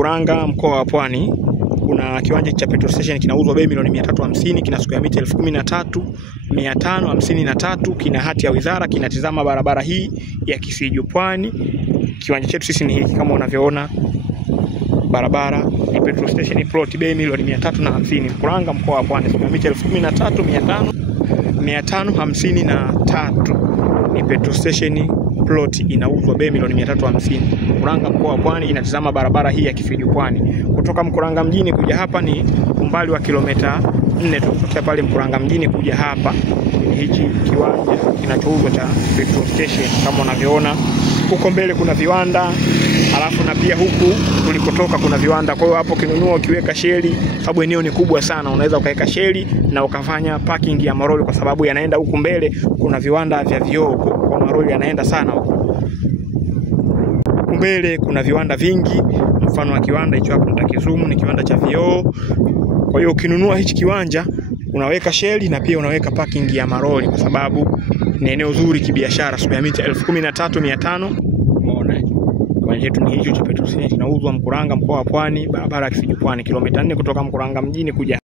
Mkuranga, mkoa wa Pwani, kuna kiwanja cha petrol station kinauzwa bei milioni 350, kina square mita 13553, kina hati ya wizara, kinatizama barabara hii ya Kisiju Pwani. Kiwanja chetu sisi ni hiki kama unavyoona. Barabara ni petrol station, plot bei milioni 350, Mkuranga, mkoa wa Pwani, square mita 13553, ni petrol station plot inauzwa bei milioni 350. Mkuranga, mkoa wa Pwani, inatizama barabara hii ya Kisiju Pwani. Kutoka Mkuranga mjini kuja hapa ni umbali wa kilomita 4 tu, kutoka pale Mkuranga mjini kuja hapa ni hichi kiwanja kinachouzwa cha petrol station kama unavyoona. Huko mbele kuna viwanda, alafu na pia huku tulikotoka kuna viwanda. Kwa hiyo hapo kinunua ukiweka sheli, sababu eneo ni kubwa sana, unaweza ukaweka sheli na ukafanya parking ya maroli, kwa sababu yanaenda huku mbele kuna viwanda vya vioo, kwa maroli yanaenda sana huko. Mbele kuna viwanda vingi, mfano wa kiwanda hicho hapo nitakizumu, ni kiwanda cha vioo. Kwa hiyo ukinunua hichi kiwanja unaweka sheli na pia unaweka parking ya maroli, kwa sababu ni eneo zuri kibiashara. Square mita 13500. Umeona kiwanja chetu ni hicho cha petrol station, kinauzwa Mkuranga, mkoa wa Pwani, barabara ya Kisiju Pwani, kilomita 4 kutoka Mkuranga mjini kuja